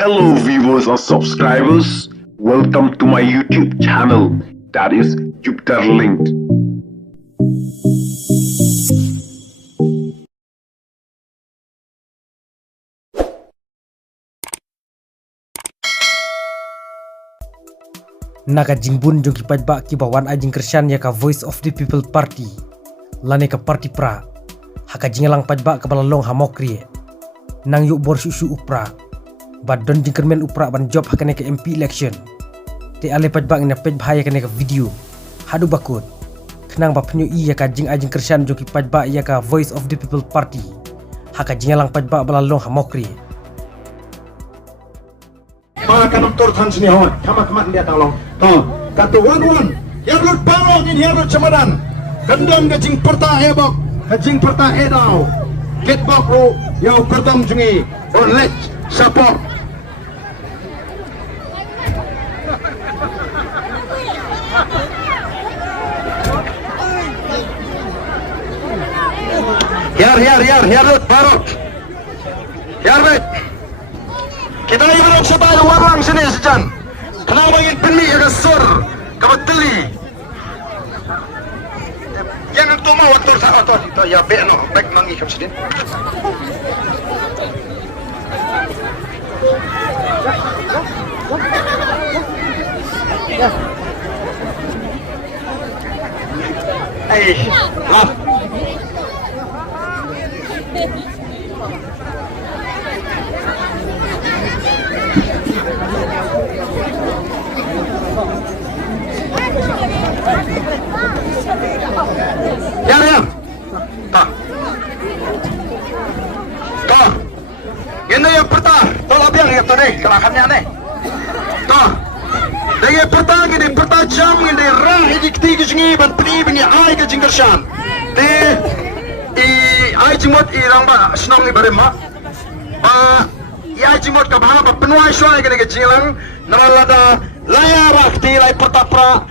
Hello viewers and subscribers, welcome to my YouTube channel, that is Jupiter Linked. Naga jingbun jong kipat ba kibawan ajing Krisyan ya ka Voice of the People Party lane ka party pra haka jingalang pajba ka balalong hamokri nang yuk bor susu upra bad don jingkermen upra ban job hakane ka MP election te ale pajba ina pej bahaya kane ka video hadu bakut kenang ba penyu iya ka jing ajing Krisyan jong kipat ba ya ka Voice of the People Party haka jingalang pajba balalong hamokri kanam tor than sini hon kama dia tolong to katu wan yarut parong in yarut cemadan kendang gajing perta hebok gajing perta edau get bok ro yau pertam jungi on let support yarut parong yarut kita ibrok sabay warang sini sejan kenang bangin penmi ya sur kabateli yang tu mau waktu saat itu ya be no back mangi kam sini lah Ya. Toh. Ini yang pertama, tolong biang ya tadi kelakannya aneh. Toh. Dengan pertama ini pertama jam ini rah ini ketiga sini ban peni bini ai ke jingkersan. Ai jimot irang ba senong ibarat mak. Ia jimot ke bahan ba penuai suai ke jingelang nama lada layar akti lay pertapra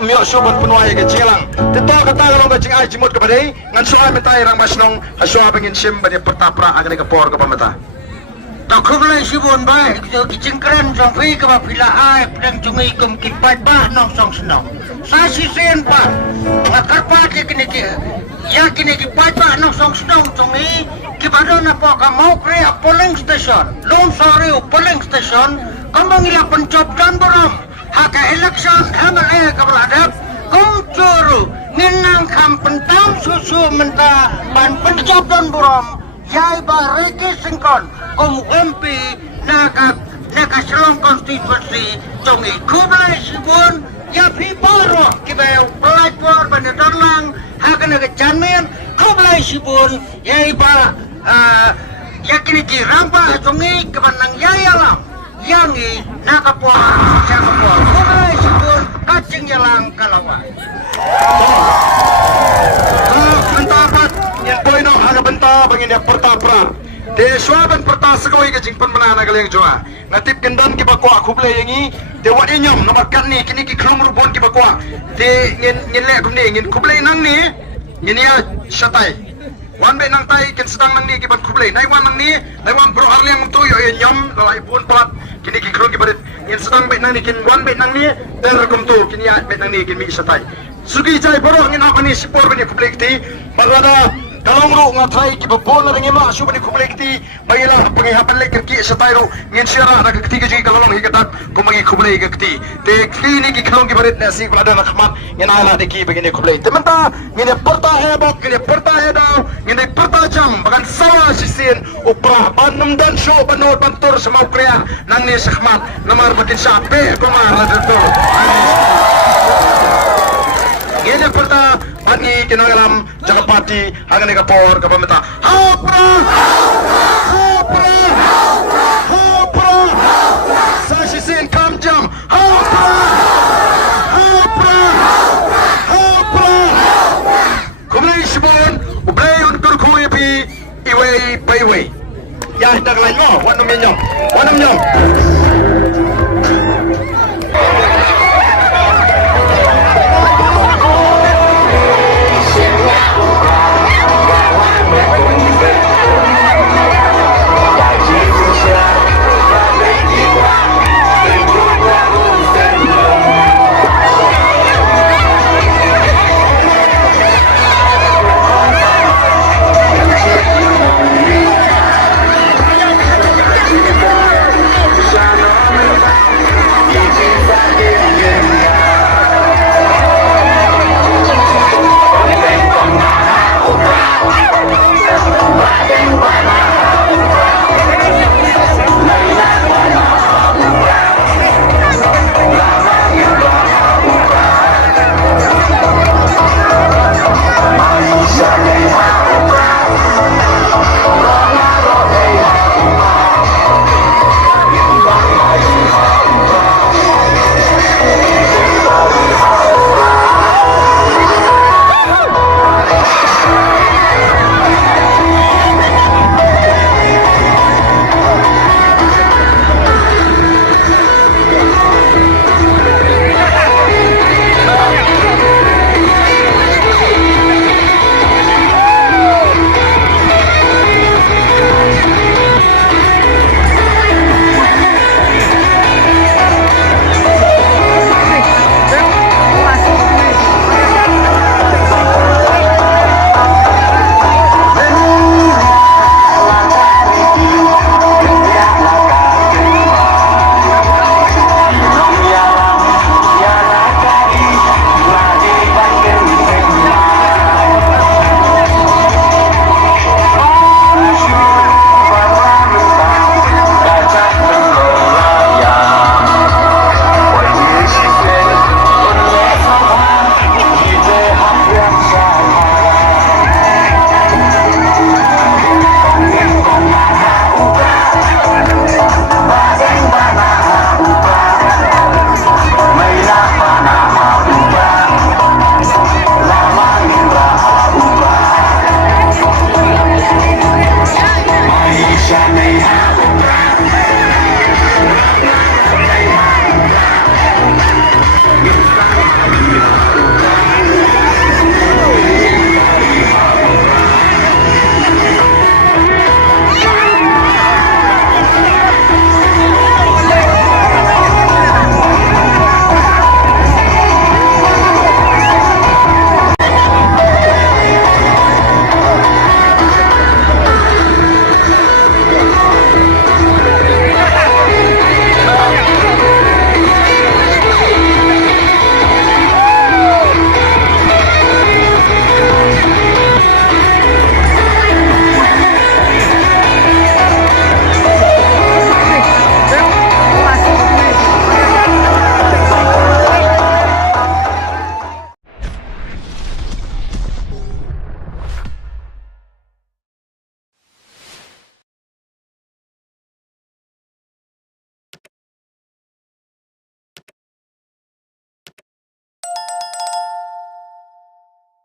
miok sobat penuai ke jingelang. Teto kata kalau ba jing ai jimot ke badai ngan suai mentai irang ba senong hasua bangin sim ba pertapra agar ke por ke pameta. Tak kena sibun baik, kicingkeren sampai ke bapila ai, pedang cungai kum kipat bah nong song senong. Sasi sen pa, akar pa kini ya kini kipat bah nong song senong cungai. Kibado na po ka mau kaya polling station, long sorry polling station, kambang ila pencop dan borom, haka election hamal kabaladap, kum curu nginang kam pentam susu mentah ban pencop dan borom. Yai ba reki singkon kum MP naka selong konstitusi tongi kublai sibun ya pi baro kibau pelajor bandarlang haka naga janmen kublai sibun yai ba ya kini ki rampa tongi kebanang yai alam yangi naka po siapa po kublai sibun kacing yalang kalawan Mentapat yang poin ada benta bangin dia pertapra. De suaban perta sekoi ke jingpan mana galeng joa. Natip kendan ki bakwa kuble yangi de wat inyom nomor kan ni kini ki klum rubon ki bakwa. De ngin le kum ni ngin kuble nang ni ngin ya shatai. Wan be nang tai ken sedang nang ni ki ban kuble. Nai wan nang ni nai wan bro arliang tu yo inyom lalai pun pat kini ki klum ki badet. Ngin sedang be nang ni kin wan be nang ni dan rekum tu kini ya be nang ni kin mi shatai. Sugi jai boro ngin apa ni sipor bani kublekti maglada kalong ro ngatrai ki babon na ngima asu bani kublekti bagilah pengihapan lek ki satairo ngin sira na ketiga ji kalong hikatat kumagi kublei kekti te kini ki kalong ki barit nasi kulada nakmat ngin ala de ki begini kublei tementa ngin perta hebok ngin perta hedau ngin perta jam bagan sawa sisin upra banum dan show banot bantur semau kriya nang ni sakhmat namar batin sape komar ladur ini pertama bagi kenangan Jakarta Party akan digapor ke pemerintah. Hapra!